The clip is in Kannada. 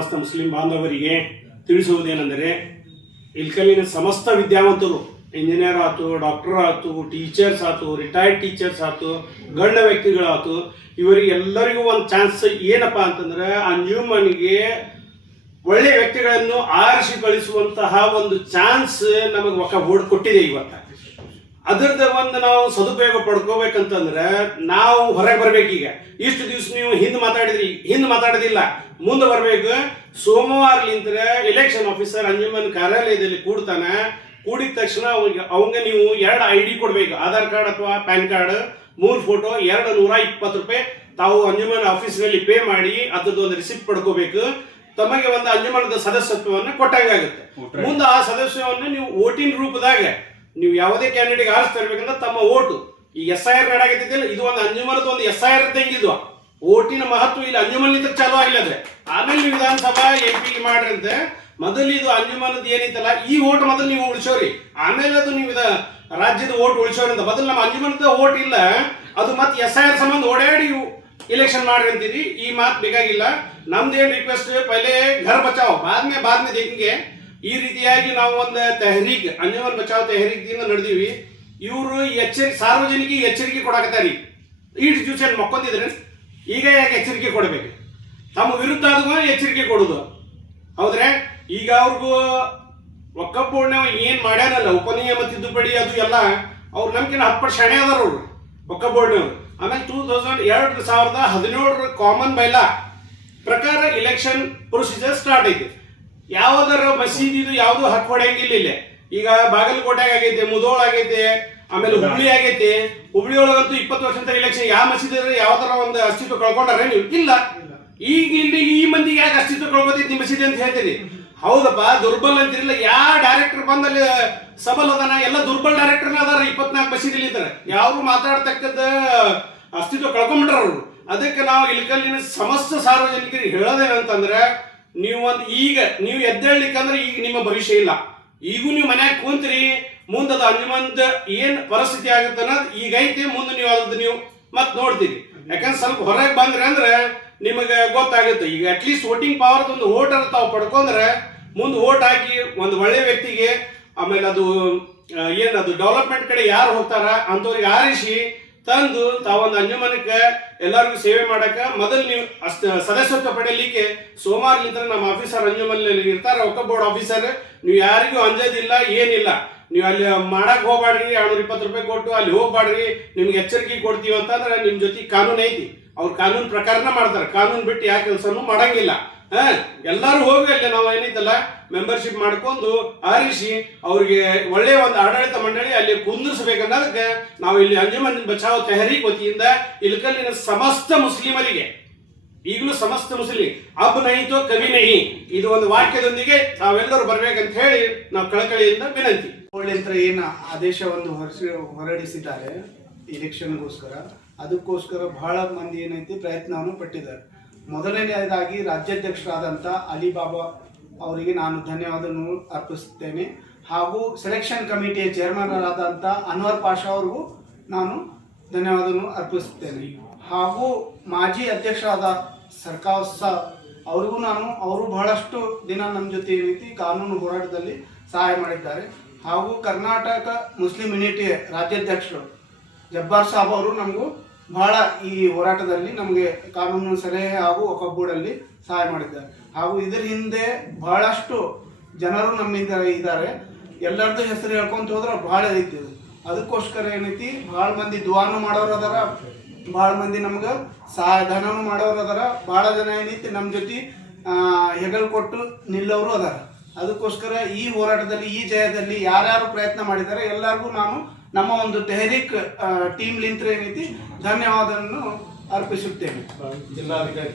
ಸಮಸ್ತ ಮುಸ್ಲಿಂ ಬಾಂಧವರಿಗೆ ತಿಳಿಸುವುದೇನೆಂದರೆ ಇಲ್ಕಲ್ಲಿನ ಸಮಸ್ತ ವಿದ್ಯಾವಂತರು ಇಂಜಿನಿಯರ್ ಆಯ್ತು, ಡಾಕ್ಟರ್ ಆಯ್ತು, ಟೀಚರ್ಸ್ ಆಯ್ತು, ರಿಟೈರ್ಡ್ ಟೀಚರ್ಸ್ ಆಯ್ತು, ಗಣ್ಯ ವ್ಯಕ್ತಿಗಳಾಯ್ತು, ಇವರಿಗೆಲ್ಲರಿಗೂ ಒಂದು ಚಾನ್ಸ್ ಏನಪ್ಪ ಅಂತಂದ್ರೆ ಅಂಜುಮನ್ಗೆ ಒಳ್ಳೆ ವ್ಯಕ್ತಿಗಳನ್ನು ಆರಿಸಿ ಕಳಿಸುವಂತಹ ಒಂದು ಚಾನ್ಸ್ ನಮಗೆ ಬೋರ್ಡ್ ಕೊಟ್ಟಿದೆ ಇವತ್ತು. ಅದರದ ಒಂದು ನಾವು ಸದುಪಯೋಗ ಪಡ್ಕೋಬೇಕಂತಂದ್ರೆ ನಾವು ಹೊರಗೆ ಬರ್ಬೇಕೀಗ. ಇಷ್ಟು ದಿವಸ ನೀವು ಹಿಂದೆ ಮಾತಾಡೋದಿಲ್ಲ, ಮುಂದೆ ಬರ್ಬೇಕು. ಸೋಮವಾರಲಿಂತ ಎಲೆಕ್ಷನ್ ಆಫೀಸರ್ ಅಂಜುಮನ್ ಕಾರ್ಯಾಲಯದಲ್ಲಿ ಕೂಡ್ತಾನೆ. ಕೂಡಿದ ತಕ್ಷಣ ಅವಂಗೆ ನೀವು 2 ID ಕೊಡ್ಬೇಕು, ಆಧಾರ್ ಕಾರ್ಡ್ ಅಥವಾ ಪ್ಯಾನ್ ಕಾರ್ಡ್, 3 ಫೋಟೋ, 220 ರೂಪಾಯಿ ತಾವು ಅಂಜುಮನ್ ಆಫೀಸ್ನಲ್ಲಿ ಪೇ ಮಾಡಿ ಅದ್ರದ್ದು ಒಂದು ರಿಸಿಪ್ಟ್ ಪಡ್ಕೋಬೇಕು. ತಮಗೆ ಒಂದು ಅಂಜುಮನದ ಸದಸ್ಯತ್ವವನ್ನು ಕೊಟ್ಟಂಗಾಗುತ್ತೆ. ಮುಂದೆ ಆ ಸದಸ್ಯವನ್ನು ನೀವು ವೋಟಿಂಗ್ ರೂಪದಾಗ ನೀವು ಯಾವುದೇ ಕ್ಯಾಂಡಿಡೇಟ್ ಆರಿಸ್ತಾ ಇರ್ಬೇಕಂದ್ರೆ ತಮ್ಮ ಓಟು ಈ SIR ನಡಾಗತ್ತಿಲ್ಲ, ಇದು ಒಂದು ಅಂಜುಮನದ ಒಂದು SIR ತೆಗೆದಿದ್ವು. ಓಟಿನ ಮಹತ್ವ ಇಲ್ಲಿ ಅಂಜುಮನ್ನಿಂದ ಚಾಲು ಆಗಿಲ್ಲದೆ ಆಮೇಲೆ ನೀವು ವಿಧಾನಸಭಾ MP ಮಾಡ್ರಂತೆ. ಮೊದಲು ಇದು ಅಂಜುಮನದ ಏನೈತಲ್ಲ ಈ ಓಟ್ ಮೊದಲು ನೀವು ಉಳಿಸೋರಿ, ಆಮೇಲೆ ಅದು ನೀವು ರಾಜ್ಯದ ಓಟ್ ಉಳಿಸೋರಿ ಅಂತ. ಮೊದಲು ನಮ್ಮ ಅಂಜುಮನದ ಓಟ್ ಇಲ್ಲ, ಅದು ಮತ್ತೆ SIR ಸಂಬಂಧ ಓಡಾಡಿ इलेक्शन ಮಾಡ್ರಿ ಅಂತೀರಿ. ಈ ಮಾತು ಬೇಕಾಗಿಲ್ಲ. ನಮ್ದೇನು ರಿಕ್ವೆಸ್ಟ್, ಪಹಲೆ ಘರ್ ಬಚಾವ್ ಬಾದ್ ಮೇ ದೇಖೆಂಗೆ. ಈ ರೀತಿಯಾಗಿ ನಾವು ಒಂದು ತೆಹರೀಕ್ ಅಂಜುಮನ್ ಬಚಾವ್ ತೆಹರೀಕ್ ದಿಂದ ನಡೆದೀವಿ. ಇವರು ಸಾರ್ವಜನಿಕ ಎಚ್ಚರಿಕೆ ಕೊಡಾಕತ್ತಾರಿ. ಈಟ್ ದಿವಸ ಮಕ್ಕೊಂದಿದ್ರೆ ಈಗ ಯಾಕೆ ಎಚ್ಚರಿಕೆ ಕೊಡಬೇಕು? ತಮ್ಮ ವಿರುದ್ಧ ಆದ್ರೂ ಎಚ್ಚರಿಕೆ ಕೊಡುದು ಹೌದ್ರೆ. ಈಗ ಅವ್ರಿಗೂ ವಕ್ಕಫ್ ಬೋರ್ಡ್ ಏನ್ ಮಾಡ್ಯಾನಲ್ಲ ಉಪನಿಯಮ ತಿದ್ದುಪಡಿ ಅದು ಎಲ್ಲ ಅವ್ರು ನಮ್ಗಿನ 10% ಶಾಣೆ ಅದಾರ ಅವ್ರು ವಕ್ಕಫ್ ಬೋರ್ಡ್ನವ್ರು. ಆಮೇಲೆ 2017 ಕಾಮನ್ ಬೈಲಾ ಪ್ರಕಾರ ಇಲೆಕ್ಷನ್ ಪ್ರೊಸೀಜರ್ ಸ್ಟಾರ್ಟ್ ಐತಿ. ಯಾವ್ದಾರ ಮಸೀದಿದು ಯಾವ್ದು ಹಕ್ ಹೊಡೆಯಂಗಿಲ್ಲ ಇಲ್ಲಿ. ಈಗ ಬಾಗಲಕೋಟೆಗೆ ಆಗೈತೆ, ಮುಧೋಳ ಆಗೈತೆ, ಆಮೇಲೆ ಹುಬ್ಳಿ ಆಗೈತೆ. ಹುಬ್ಳಿ ಒಳಗಂತೂ 20 ವರ್ಷದ ಇಲೆಕ್ಷನ್ ಯಾವ ಮಸೀದಿ ಯಾವ್ದಾರ ಒಂದು ಅಸ್ತಿತ್ವ ಕಳ್ಕೊಂಡ್ರೆ ನೀವು ಇಲ್ಲ. ಈಗ ಇಲ್ಲಿ ಈ ಮಂದಿಗೆ ಯಾಕೆ ಅಸ್ತಿತ್ವ ಕಳ್ಕೊತೈತಿ ಮಸೀದಿ ಅಂತ ಹೇಳ್ತೀರಿ? ಹೌದಪ್ಪ, ದುರ್ಬಲ್ ಅಂತಿರಲಿಲ್ಲ. ಯಾವ ಡೈರೆಕ್ಟರ್ ಬಂದಲ್ಲಿ ಸಬಲ್ ಅದಾನ? ಎಲ್ಲ ದುರ್ಬಲ್ ಡೈರೆಕ್ಟರ್ನ ಅದಾರ. 24 ಮಸೀದಿಲಿ ಇದ್ದಾರೆ, ಯಾರು ಮಾತಾಡ್ತಕ್ಕಂಥ ಅಸ್ತಿತ್ವ ಕಳ್ಕೊಂಡ್ಬಿಟ್ರ ಅವರು. ಅದಕ್ಕೆ ನಾವು ಇಲ್ಕಲ್ಲಿನ ಸಮಸ್ತ ಸಾರ್ವಜನಿಕರಿಗೆ ಹೇಳೋದೇನಂತಂದ್ರೆ, ನೀವು ನೀವು ಎದ್ದೇಳ್ಲಿಕ್ಕಂದ್ರೆ ಈಗ ನಿಮ್ಮ ಭವಿಷ್ಯ ಇಲ್ಲ. ಈಗೂ ನೀವು ಮನ್ಯಾಗ ಕೂಂತ್ರಿ, ಮುಂದದ ಅಂಜುಮನ್ದ ಏನ್ ಪರಿಸ್ಥಿತಿ ಆಗುತ್ತೆ ಅನ್ನೋದು ಈಗ ಐತಿ. ಮುಂದೆ ನೀವು ಅದನ್ನ ನೀವು ಮತ್ತೆ ನೋಡ್ತೀರಿ. ಯಾಕಂದ್ರೆ ಸ್ವಲ್ಪ ಹೊರಗೆ ಬಂದ್ರೆ ಅಂದ್ರೆ ನಿಮಗೆ ಗೊತ್ತಾಗುತ್ತೆ. ಈಗ ಅಟ್ಲೀಸ್ಟ್ ವೋಟಿಂಗ್ ಪವರ್ ಒಂದು ವೋಟರ್ ತಾವು ಪಡ್ಕೊಂಡ್ರೆ ಮುಂದೆ ವೋಟ್ ಹಾಕಿ ಒಂದು ಒಳ್ಳೆ ವ್ಯಕ್ತಿಗೆ, ಆಮೇಲೆ ಅದು ಏನದು ಡೆವಲಪ್ಮೆಂಟ್ ಕಡೆ ಯಾರು ಹೋಗ್ತಾರ ಅಂತವ್ರಿಗೆ ಆರಿಸಿ ತಂದು ತಾವೊಂದು ಅಂಜುಮನಕ್ಕೆ ಎಲ್ಲರಿಗೂ ಸೇವೆ ಮಾಡಕ್ಕೆ ಮೊದಲು ನೀವು ಸದಸ್ಯತ್ವ ಪಡೆಯಲಿಕ್ಕೆ ಸೋಮವಾರಲಿಂದ ನಮ್ಮ ಆಫೀಸರ್ ಅಂಜುಮನಲ್ಲಿ ಇರ್ತಾರೆ, ವಕ್ಕಫ್ ಬೋರ್ಡ್ ಆಫೀಸರ್. ನೀವು ಯಾರಿಗೂ ಅಂಜೋದಿಲ್ಲ, ಏನಿಲ್ಲ. ನೀವು ಅಲ್ಲಿ ಮಾಡಕ್ ಹೋಗ್ಬಾಡ್ರಿ, 220 ರೂಪಾಯಿ ಕೊಟ್ಟು ಅಲ್ಲಿ ಹೋಗ್ಬಾಡ್ರಿ, ನಿಮ್ಗೆ ಎಚ್ಚರಿಕೆ ಕೊಡ್ತೀವಿ ಅಂತಂದ್ರೆ ನಿಮ್ ಜೊತೆ ಕಾನೂನು ಐತಿ. ಅವ್ರು ಕಾನೂನು ಪ್ರಕಾರನ ಮಾಡ್ತಾರೆ. ಕಾನೂನು ಬಿಟ್ಟು ಯಾವ ಕೆಲಸನೂ ಮಾಡಂಗಿಲ್ಲ. ಎಲ್ಲರೂ ಹೋಗಿ ಅಲ್ಲಿ ನಾವು ಏನೈತಲ್ಲ ಮೆಂಬರ್ಶಿಪ್ ಮಾಡ್ಕೊಂಡು ಆರಿಸಿ ಅವ್ರಿಗೆ ಒಳ್ಳೆಯ ಒಂದು ಆಡಳಿತ ಮಂಡಳಿ ಅಲ್ಲಿ ಕುಂದಿರ್ಸ್ಬೇಕನ್ನೋದಕ್ಕೆ ನಾವು ಇಲ್ಲಿ ಅಂಜುಮನ್ ಬಚಾವ್ ತೆಹರೀಕ್ ವತಿಯಿಂದ ಇಲ್ಕಲ್ಲಿನ ಸಮಸ್ತ ಮುಸ್ಲಿಮರಿಗೆ, ಈಗಲೂ ಸಮಸ್ತ ಮುಸ್ಲಿಂ ಅಬ್ ನಹಿತೋ ಕವಿ ನಹಿ ಇದು ಒಂದು ವಾಕ್ಯದೊಂದಿಗೆ ತಾವೆಲ್ಲರೂ ಬರ್ಬೇಕಂತ ಹೇಳಿ ನಾವು ಕಳಕಳಿಯಿಂದ ವಿನಂತಿ. ಏನು ಆದೇಶ ಒಂದು ಹೊರಡಿಸಿದ್ದಾರೆ ಇಲೆಕ್ಷನ್ಗೋಸ್ಕರ, ಅದಕ್ಕೋಸ್ಕರ ಬಹಳ ಮಂದಿ ಏನೈತಿ ಪ್ರಯತ್ನವನ್ನು ಪಟ್ಟಿದ್ದಾರೆ. ಮೊದಲನೆಯದಾಗಿ ರಾಜ್ಯಾಧ್ಯಕ್ಷರಾದಂಥ ಅಲಿಬಾಬಾ ಅವರಿಗೆ ನಾನು ಧನ್ಯವಾದವನ್ನು ಅರ್ಪಿಸುತ್ತೇನೆ. ಹಾಗೂ ಸೆಲೆಕ್ಷನ್ ಕಮಿಟಿಯ ಚೇರ್ಮನ್ ಆದಂಥ ಅನ್ವರ್ ಪಾಷಾ ಅವ್ರಿಗೂ ನಾನು ಧನ್ಯವಾದವನ್ನು ಅರ್ಪಿಸುತ್ತೇನೆ. ಹಾಗೂ ಮಾಜಿ ಅಧ್ಯಕ್ಷರಾದ ಸರ್ಕಾರ್ ಸಾಬ್ ಅವರಿಗೂ ಅವರು ಬಹಳಷ್ಟು ದಿನ ನಮ್ಮ ಜೊತೆ ಏನೈತಿ ಕಾನೂನು ಹೋರಾಟದಲ್ಲಿ ಸಹಾಯ ಮಾಡಿದ್ದಾರೆ. ಹಾಗೂ ಕರ್ನಾಟಕ ಮುಸ್ಲಿಂ ಯೂನಿಟಿ ರಾಜ್ಯಾಧ್ಯಕ್ಷರು ಜಬ್ಬಾರ್ ಸಾಬ್ ಅವರು ನಮಗೂ ಬಹಳ ಈ ಹೋರಾಟದಲ್ಲಿ ನಮಗೆ ಕಾನೂನು ಸಲಹೆ ಹಾಗೂ ವಕ್ಫ್ ಬೋರ್ಡಲ್ಲಿ ಸಹಾಯ ಮಾಡಿದ್ದಾರೆ. ಹಾಗೂ ಇದರ ಹಿಂದೆ ಬಹಳಷ್ಟು ಜನರು ನಮ್ಮಿಂದ ಇದ್ದಾರೆ. ಎಲ್ಲರದ್ದು ಹೆಸರು ಹೇಳ್ಕೊಂತ ಹೋದ್ರೆ ಬಹಳ ಐತಿ. ಅದಕ್ಕೋಸ್ಕರ ಏನೈತಿ ಭಾಳ ಮಂದಿ ದುವಾನು ಮಾಡೋರು ಅದಾರ, ಭಾಳ ಮಂದಿ ನಮ್ಗೆ ಧನನು ಮಾಡೋರು ಅದಾರ, ಭಾಳ ಜನ ಏನೈತಿ ನಮ್ಮ ಜೊತೆ ಹೆಗಲು ಕೊಟ್ಟು ನಿಲ್ಲೋರು ಅದಾರ. ಅದಕ್ಕೋಸ್ಕರ ಈ ಹೋರಾಟದಲ್ಲಿ ಈ ಜಯದಲ್ಲಿ ಯಾರ್ಯಾರು ಪ್ರಯತ್ನ ಮಾಡಿದ್ದಾರೆ ಎಲ್ಲರಿಗೂ ನಾನು ನಮ್ಮ ಒಂದು ತೆಹರೀಕ್ ಟೀಮ್ ಲಿಂತ್ರ ಏನೈತಿ ಧನ್ಯವಾದವನ್ನು ಅರ್ಪಿಸುತ್ತೇನೆ. ಜಿಲ್ಲಾಧಿಕಾರಿ